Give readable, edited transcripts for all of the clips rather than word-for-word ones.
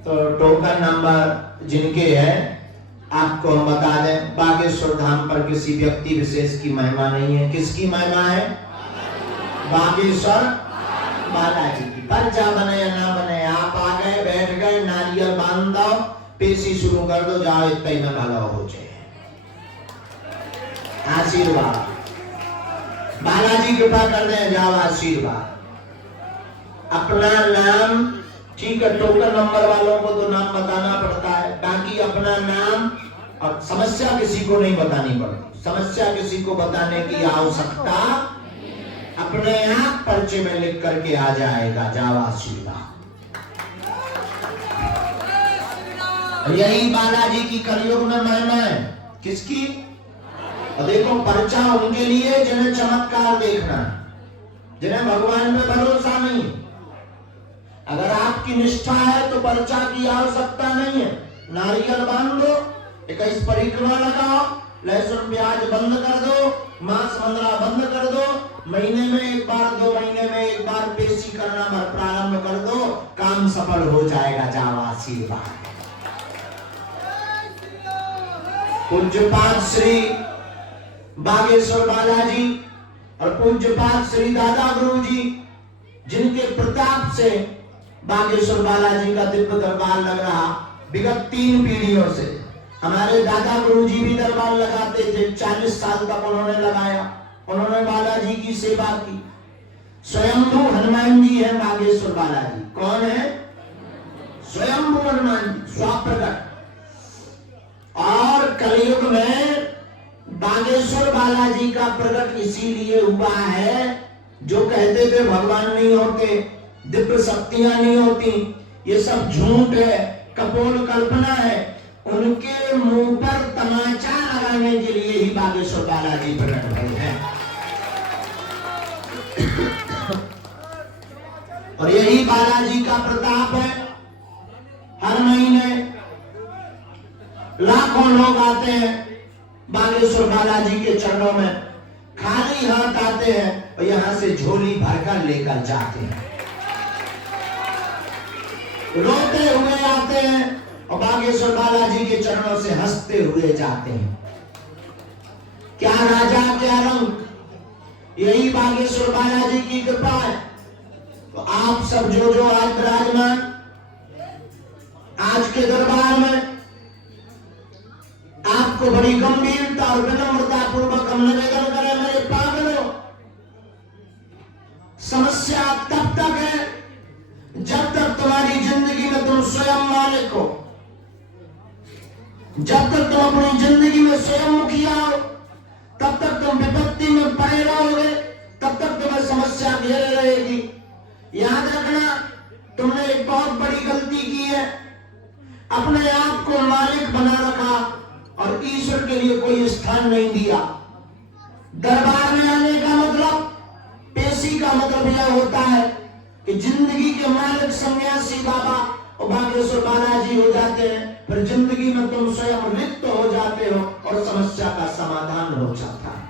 तो token number जिनके हैं आपको हम बता दें, बागेश्वर धाम पर किसी व्यक्ति विशेष की महिमा नहीं है। किसकी महिमा है? बागेश्वर बालाजी की। पर्चा बने या ना बने, आप आ गए, बैठ गए, नारियल बांध दो, पेशी शुरू कर दो, जाओ इतना ही में भला हो जाए। आशीर्वाद बालाजी कृपा कर दे, जाओ आशीर्वाद। अपना नाम ठीक है, टोकन नंबर वालों को तो नाम बताना पड़ता है, बाकी अपना नाम और समस्या किसी को नहीं बतानी पड़ती। समस्या किसी को बताने की आवश्यकता अपने आप पर्चे में लिख करके आ जाएगा। जाओ आशीर्वाद। यही बालाजी की कलयुग में महिमा है। किसकी? और देखो, पर्चा उनके लिए जिन्हें चमत्कार देखना है, जिन्हें भगवान पे भरोसा नहीं। अगर आपकी निष्ठा है तो पर्चा की आवश्यकता नहीं है। नारियल बांध दो, 21 परिक्रमा लगाओ, लहसुन प्याज बंद कर दो, मांस मंदरा बंद कर दो, महीने में एक बार, 2 महीने में एक बार पेशी करना प्रारंभ कर दो, काम सफल हो जाएगा। जाओ आशीर्वाद। पूज्यपाद श्री बागेश्वर बालाजी और पूज्यपाद श्री दादा गुरु जी, जिनके प्रताप से बागेश्वर बालाजी का दिव्य दरबार लग रहा विगत 3 पीढ़ियों से। हमारे दादा गुरु जी भी दरबार लगाते थे, 40 साल तक उन्होंने लगाया। उन्होंने बालाजी की सेवा की। स्वयंभू हनुमान जी है बागेश्वर बालाजी। कौन है? स्वयंभू हनुमान जी, स्वाप्रकट। और कलयुग में बागेश्वर बालाजी का प्रकट इसीलिए हुआ है, जो कहते थे भगवान नहीं होते, दिव्य शक्तियां नहीं होती, ये सब झूठ है, कपोल कल्पना है, उनके मुंह पर तमाचा लगाने के लिए ही बागेश्वर बालाजी प्रकट हुए हैं। और यही बालाजी का प्रताप है। हर महीने लाखों लोग आते हैं बागेश्वर बालाजी के चरणों में, खाली हाथ आते हैं और यहां से झोली भरकर लेकर जाते हैं। रोते हुए आते हैं और बागेश्वर बालाजी के चरणों से हंसते हुए जाते हैं। क्या राजा क्या रंग, यही बागेश्वर बालाजी की कृपा है। तो आप सब जो आज विराजमान आज के दरबार में, आपको बड़ी गंभीरता और विनम्रता पूर्वक हम निवेदन करें, मेरे पागलों, समस्या तब तक है जब तक तुम्हारी जिंदगी में तुम स्वयं मालिक हो, जब तक तुम अपनी जिंदगी में स्वयं मुखिया हो, तब तक तुम विपत्ति में पड़े रहोगे, तब तक तुम्हें समस्या घेरे रहेगी। याद रखना, तुमने एक बहुत बड़ी गलती की है, अपने आप को मालिक बना रखा और ईश्वर के लिए कोई स्थान नहीं दिया। दरबार में आने का मतलब, पेशी का मतलब यह होता है कि जिंदगी के मालिक सन्यासी बाबा और बागेश्वर बालाजी हो जाते हैं, फिर जिंदगी में तुम स्वयं रिक्त हो जाते हो और समस्या का समाधान हो जाता है।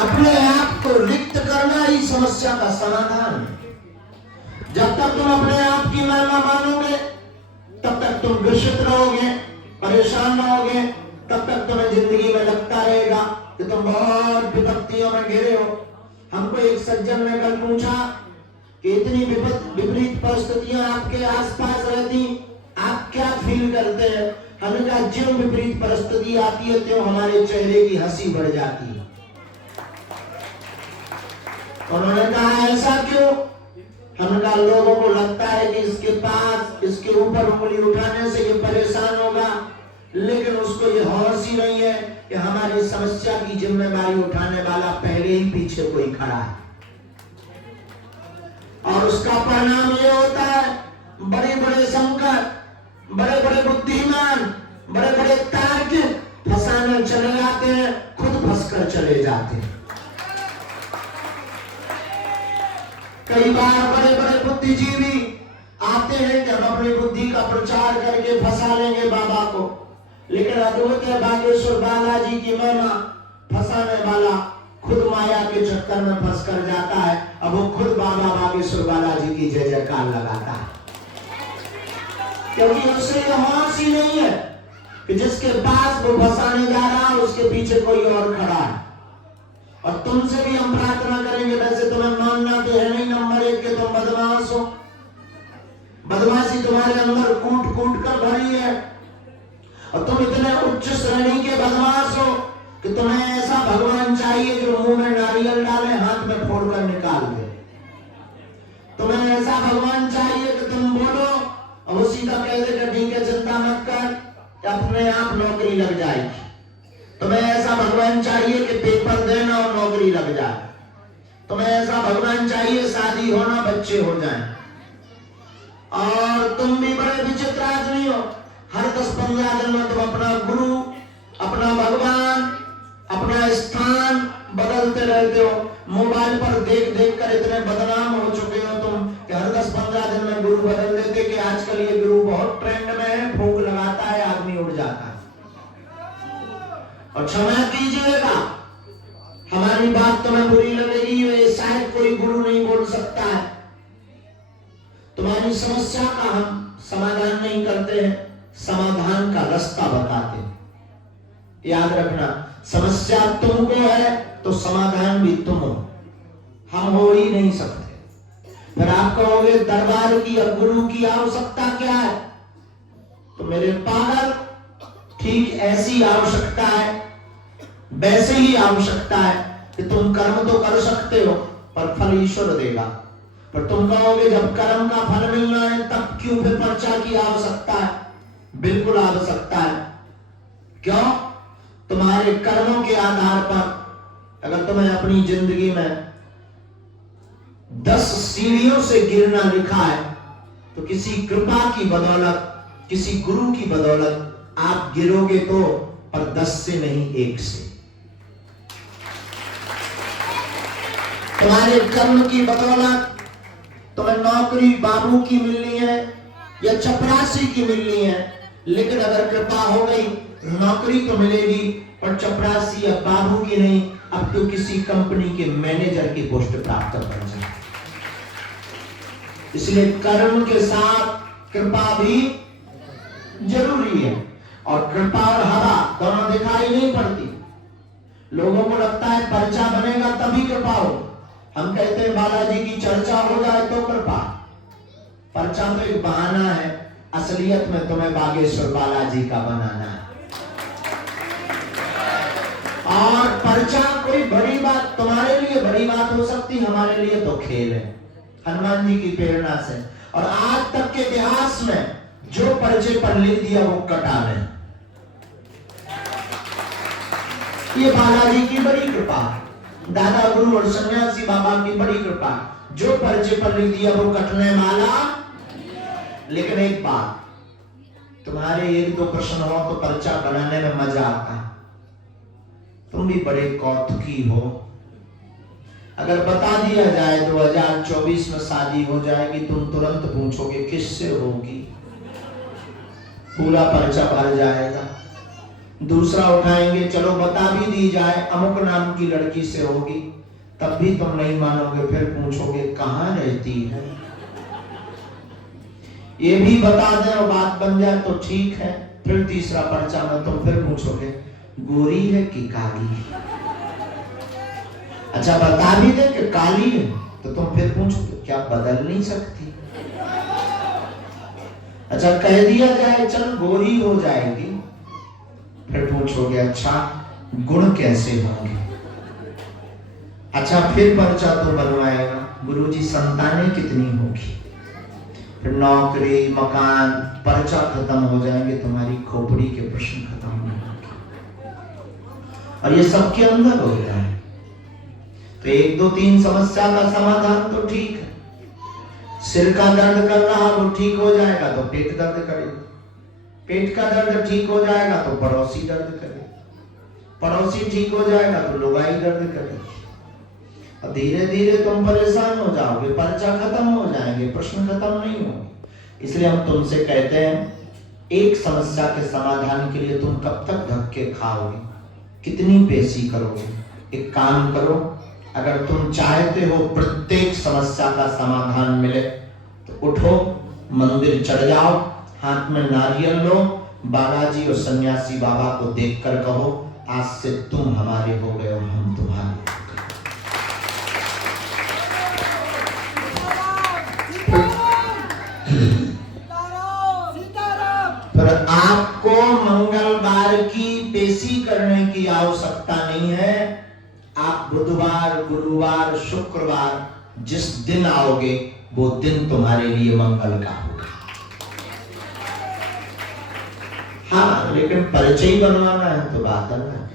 अपने आप को रिक्त करना ही समस्या का समाधान है। जब तक तुम अपने आप की महिमा मानोगे, तब तक तुम ग्रसित रहोगे, परेशान रहोगे, तब तक तुम्हें जिंदगी में लगता रहेगा कि तुम बहुत विपत्तियों में घिरे हो। हमको एक सज्जन ने कल पूछा कि इतनी विपरीत परिस्थितियां आपके आसपास रहती, आप क्या फील करते हैं? हमने कहा, ज्यों विपरीत परिस्थिति आती है त्यों हमारे चेहरे की हंसी बढ़ जाती है। उन्होंने कहा, ऐसा क्यों? हमने कहा, लोगों को लगता है कि इसके पास, इसके ऊपर उंगली उठाने से ये परेशान होगा, लेकिन उसको ये होश ही नहीं है कि हमारी समस्या की जिम्मेदारी उठाने वाला पहले ही पीछे कोई खड़ा है। और उसका परिणाम ये होता है, बड़े बड़े संकट, बड़े बड़े बुद्धिमान, बड़े बड़े तार्किक फंसाने चले जाते हैं, खुद फंसकर चले जाते हैं। कई बार बड़े बड़े बुद्धिजीवी आते हैं कि हम अपनी बुद्धि का प्रचार करके फंसा लेंगे बाबा को, लेकिन अद्भुत है बागेश्वर बालाजी की महिमा, फंसाने वाला खुद माया के चक्कर में फंस कर जाता है। अब वो खुद बाबा बागेश्वर बालाजी की जय जयकार लगाता है, क्योंकि उससे ये होश ही नहीं है कि जिसके पास वो फंसाने जा रहा है उसके पीछे कोई और खड़ा है। और तुमसे भी हम प्रार्थना करेंगे, वैसे तुम्हें मानना तो है नहीं नंबर 1 के तुम बदमाश हो, बदमाशी तुम्हारे अंदर कूट कूट कर भरी है, और तुम इतने उच्च श्रेणी के बदमाश हो कि तुम्हें ऐसा भगवान चाहिए जो मुंह में नारियल डाले, हाथ में फोड़कर निकाल दे। तुम्हें ऐसा भगवान चाहिए कि तुम बोलो और वो सीधा कह देगा ठीक है चिंता मत कर, अपने आप नौकरी लग जाएगी। तुम्हें ऐसा भगवान चाहिए कि पेपर देना और नौकरी लग जाए। तुम्हें ऐसा भगवान चाहिए शादी होना, बच्चे हो जाएं। और तुम भी बड़े विचित्र आदमी हो, हर 10-15 दिन में तुम अपना गुरु, अपना भगवान, अपना स्थान बदलते रहते हो। मोबाइल पर देख देख कर इतने बदनाम हो चुके हो तुम कि हर 10-15 दिन में गुरु बदल देते कि आजकल ये गुरु बहुत ट्रेंड में है, फूंक लगाता है आदमी उड़ जाता है। और क्षमा कीजिएगा, हमारी बात तुम्हें बुरी लगेगी, ये शायद कोई गुरु नहीं बोल सकता है। तुम्हारी समस्या का हम समाधान नहीं करते हैं, समाधान का रास्ता बताते हैं। याद रखना, समस्या तुमको है तो समाधान भी तुम हो, हम हो ही नहीं सकते। फिर आप कहोगे दरबार की और गुरु की आवश्यकता क्या है? तो मेरे पागल, ठीक ऐसी आवश्यकता है, वैसे ही आवश्यकता है कि तुम कर्म तो कर सकते हो पर फल ईश्वर देगा। पर तुम कहोगे जब कर्म का फल मिलना है तब क्यों फिर पर्चा की आवश्यकता है? बिल्कुल आवश्यकता है। क्यों? तुम्हारे कर्मों के आधार पर अगर तुम्हें अपनी जिंदगी में 10 सीढ़ियों से गिरना लिखा है तो किसी कृपा की बदौलत, किसी गुरु की बदौलत आप गिरोगे तो, पर 10 से नहीं 1 से। तुम्हारे कर्म की बदौलत तुम्हें नौकरी बाबू की मिलनी है या चपरासी की मिलनी है, लेकिन अगर कृपा हो गई नौकरी तो मिलेगी, और चपरासी या बाबू की नहीं, अब तो किसी कंपनी के मैनेजर की पोस्ट प्राप्त कर जाए। इसलिए कर्म के साथ कृपा भी जरूरी है, और कृपा और हवा दोनों दिखाई नहीं पड़ती। लोगों को लगता है पर्चा बनेगा तभी कृपा हो। हम कहते हैं बालाजी की चर्चा हो जाए तो कृपा। पर्चा तो एक बहाना है, असलियत में तुम्हें बागेश्वर बालाजी का बनाना है। और पर्चा कोई बड़ी बात, तुम्हारे लिए बड़ी बात हो सकती, हमारे लिए तो खेल है। हनुमान जी की प्रेरणा से और आज तक के इतिहास में जो पर्चे पर लिख दिया वो कटा ले, ये बालाजी की बड़ी कृपा, दादा गुरु और सन्यासी बाबा की बड़ी कृपा। जो पर्चे पर लिख दिया वो कटने वाला। लेकिन एक बात, तुम्हारे 1-2 प्रश्न हो तो पर्चा बनाने में मजा आता है। तुम भी बड़े कौतुकी हो। अगर बता दिया जाए 2024 में शादी हो जाएगी, तुम तुरंत पूछोगे किससे होगी, पूरा पर्चा भर जाएगा। दूसरा उठाएंगे, चलो बता भी दी जाए अमुक नाम की लड़की से होगी, तब भी तुम नहीं मानोगे, फिर पूछोगे कहाँ रहती है। ये भी बता दें और बात बन जाए तो ठीक है, फिर तीसरा पर्चा में तुम फिर पूछोगे गोरी है कि काली है। अच्छा बता भी दे कि काली है तो तुम फिर पूछोगे क्या बदल नहीं सकती। अच्छा कह दिया जाए चल गोरी हो जाएगी, फिर पूछोगे अच्छा गुण कैसे होंगे। अच्छा फिर पर्चा तो बनवाएगा, गुरुजी संतानें कितनी होगी। फिर नौकरी मकान पर्चा खत्म हो जाएंगे, तुम्हारी खोपड़ी के प्रश्न खत्म हो जाएंगे, और ये सबके अंदर हो गया है। तो 1 2 3 समस्या का समाधान तो ठीक है। सिर का दर्द कर रहा वो ठीक हो जाएगा तो पेट दर्द करेगा, पेट का दर्द ठीक हो जाएगा तो पड़ोसी दर्द करेगा, पड़ोसी ठीक हो जाएगा तो लुगाई दर्द करेगी, और धीरे धीरे तुम परेशान हो जाओगे, पर्चा खत्म हो जाएंगे, प्रश्न खत्म नहीं होंगे। इसलिए हम तुमसे कहते हैं एक समस्या के समाधान के लिए तुम कब तक धक्के खाओगे, कितनी पेशी करोगे। एक काम करो, अगर तुम चाहते हो प्रत्येक समस्या का समाधान मिले तो उठो, मंदिर चढ़ जाओ, हाथ में नारियल लो, बालाजी और सन्यासी बाबा को देखकर कहो आज से तुम हमारे हो गए और हम तुम्हारे। पर आपको मंगलवार की पेशी करने की आवश्यकता नहीं है। आप बुधवार, गुरुवार, शुक्रवार जिस दिन आओगे वो दिन तुम्हारे लिए मंगल का होगा। हाँ, लेकिन परिचय बनवाना है तो बात अलग,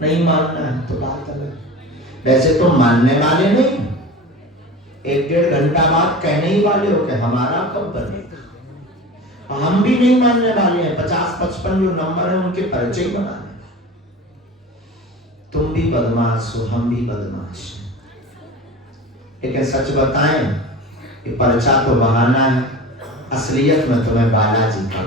नहीं मानना है तो बात अलग। वैसे तो मानने वाले नहीं, 1-1.5 घंटा बाद कहने ही वाले हो कि हमारा कब बनेगा। हम भी नहीं मानने वाले हैं, 50-55 जो नंबर है उनके परिचय बनाने। तुम भी बदमाश हो, हम भी बदमाश हैं, लेकिन सच बताएं, ये पर्चा तो बहाना है, असलियत में तुम्हें बालाजी का